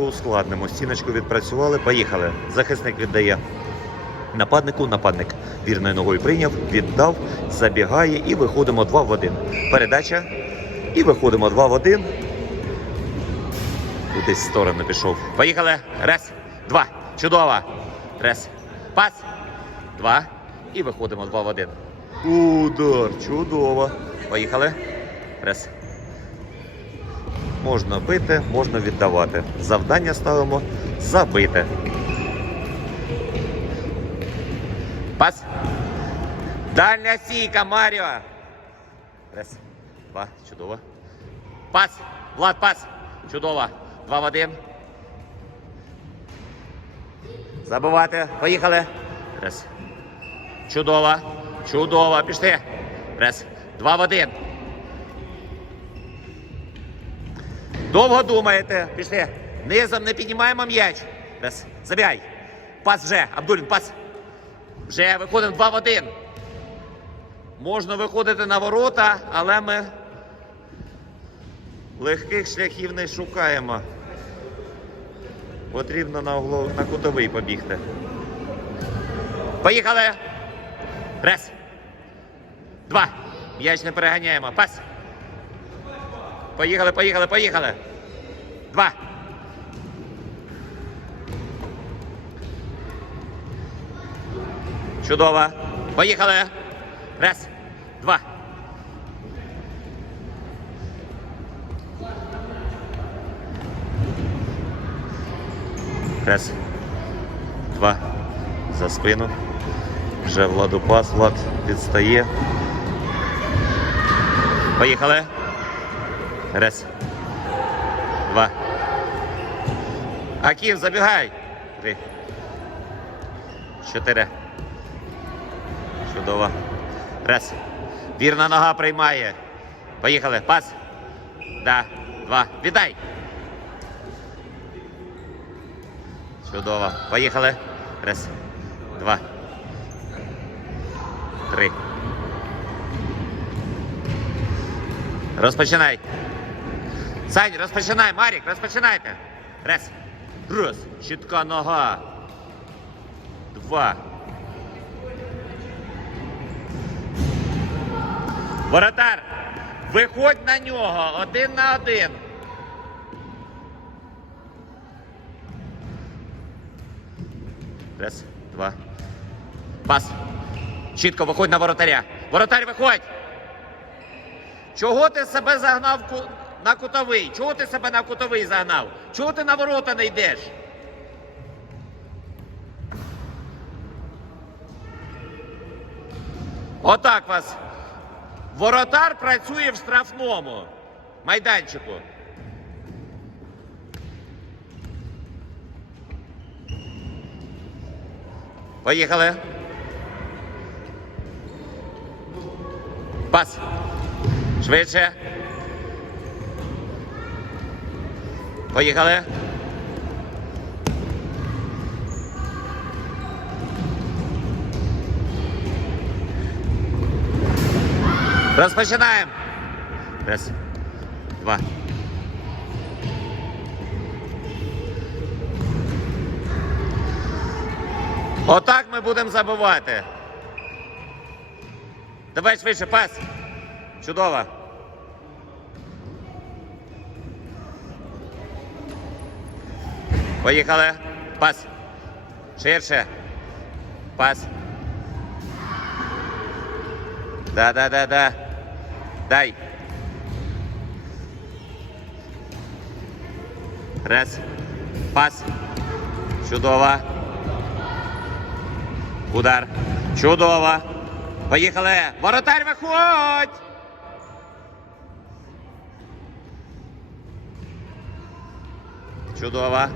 трохи ускладнимо. Стіночку відпрацювали, поїхали. Захисник віддає нападнику, нападник вірною ногою прийняв, віддав, забігає і виходимо 2 в 1. Передача. І виходимо 2 в 1. Кудись в сторону пішов. Поїхали. Раз, два. Чудово. Раз. Пас. Два. І виходимо 2 в 1. Удар. Чудово. Поїхали. Раз. Можна бити, можна віддавати. Завдання ставимо забити. Пас. Дальня стійка, Маріо. Раз, два, чудово. Пас. Влад, пас. Чудово. Два в один. Забивати. Поїхали. Раз. Чудово. Чудово. Пішли. Раз. Два в один. Довго думаєте. Пішли. Низом не піднімаємо м'яч. Раз. Забігай. Пас вже. Абдулін, пас. Вже виходимо 2 в 1. Можна виходити на ворота, але ми легких шляхів не шукаємо. Потрібно на, углов... на кутовий побігти. Поїхали. Раз. Два. М'яч не переганяємо. Пас. Поїхали, поїхали, поїхали. Два. Чудово. Поїхали. Раз, два. Раз. Два. За спину. Вже Владу пас. Влад відстає. Поїхали. Раз. Два. Аків, забігай. Три. Чотири. Чудово. Раз. Вірна нога приймає. Поїхали. Пас. Да. Два. Віддай. Чудово. Поїхали. Раз. Два. Три. Розпочинай. Сань, розпочинай. Марік, розпочинайте. Раз. Раз. Чітка нога. Два. Воротар, виходь на нього один на один. Раз, два. Пас. Чітко виходь на воротаря. Воротар, виходь. Чого ти себе загнав на кутовий? Чого ти себе на кутовий загнав? Чого ти на ворота не йдеш? Отак вас. Воротар працює в штрафному майданчику. Поїхали. Пас. Швидше. Поїхали. Розпочинаємо. Раз, два. Отак ми будемо забивати. Давай швидше, пас. Чудово. Поїхали. Пас. Ширше. Пас. Да, да, да, да. Дай. Раз. Пас. Чудово. Удар. Чудово. Поїхали. Воротар виходь. Чудово.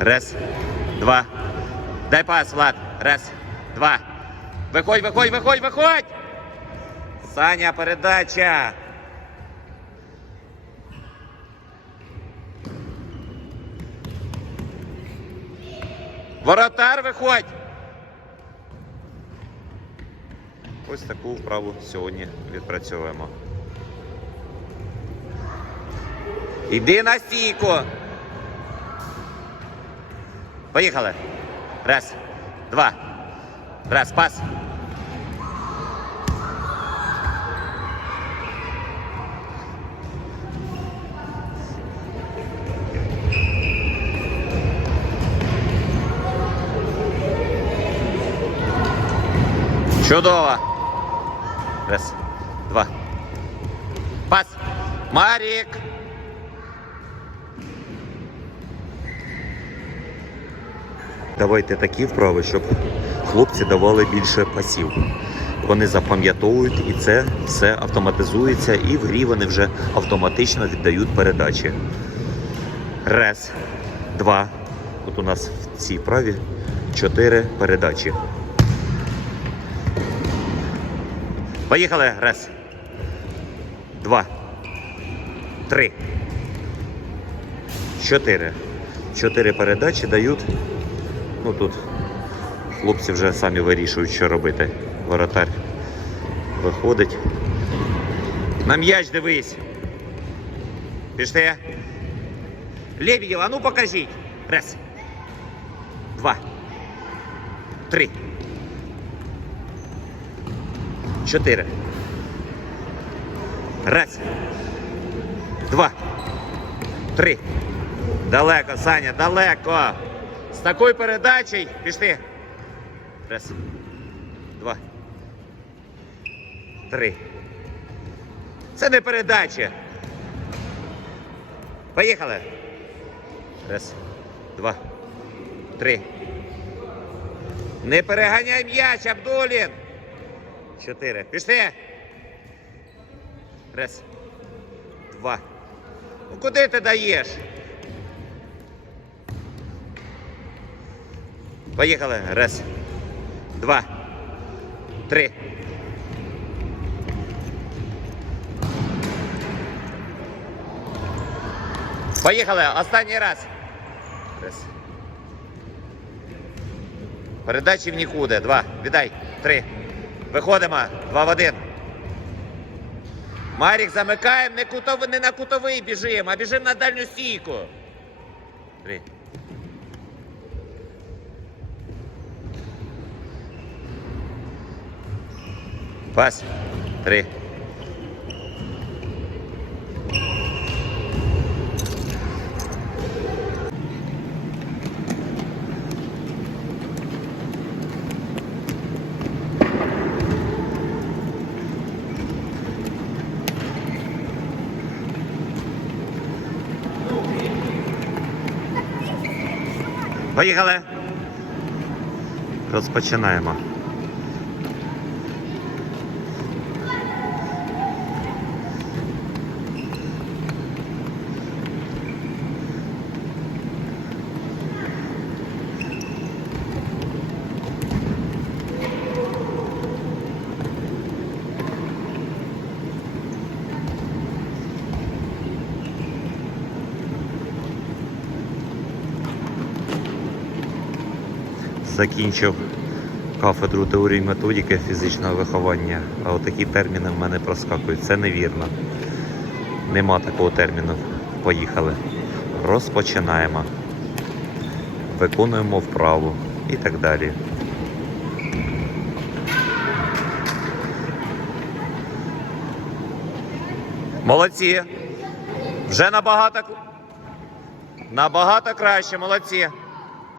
Раз, два. Дай пас, Влад. Раз, два. Виходь, виходь, виходь, виходь. Саня, передача. Воротар, виходь. Ось таку вправу сьогодні відпрацьовуємо. Іди на стійку. Поїхали. Раз, два. Раз, пас. Чудово. Раз, два. Пас. Марік. Давайте такі вправи, щоб хлопці давали більше пасів. Вони запам'ятовують і це все автоматизується, і в грі вони вже автоматично віддають передачі. Раз, два. От у нас в цій вправі чотири передачі. Поїхали. Раз. Два. Три. Чотири. Чотири передачі дають. Ну тут хлопці вже самі вирішують, що робити. Воротар виходить. На м'яч дивись. Пішли. Лебедєв, а ну покажіть. Раз. Два. Три. Чотири. Раз. Два. Три. Далеко, Саня, далеко. З такою передачею пішли. Раз. Два. Три. Це не передача. Поїхали. Раз. Два. Три. Не переганяй м'яч, Абдулін. Чотири. Пішли. Раз. Два. Ну куди ти даєш? Поїхали. Раз. Два. Три. Поїхали. Останній раз. Раз. Передачі в нікуди. Два. Віддай. Три. Виходимо. Два в один. Марік, замикаємо, не, кутов... не на кутовий біжимо, а біжимо на дальню стійку. Три. Пас. Три. Поїхали. Розпочинаємо. Закінчив кафедру теорії методики фізичного виховання, а отакі терміни в мене проскакують. Це невірно. Нема такого терміну. Поїхали. Розпочинаємо. Виконуємо вправу і так далі. Молодці. Вже набагато, набагато краще, молодці.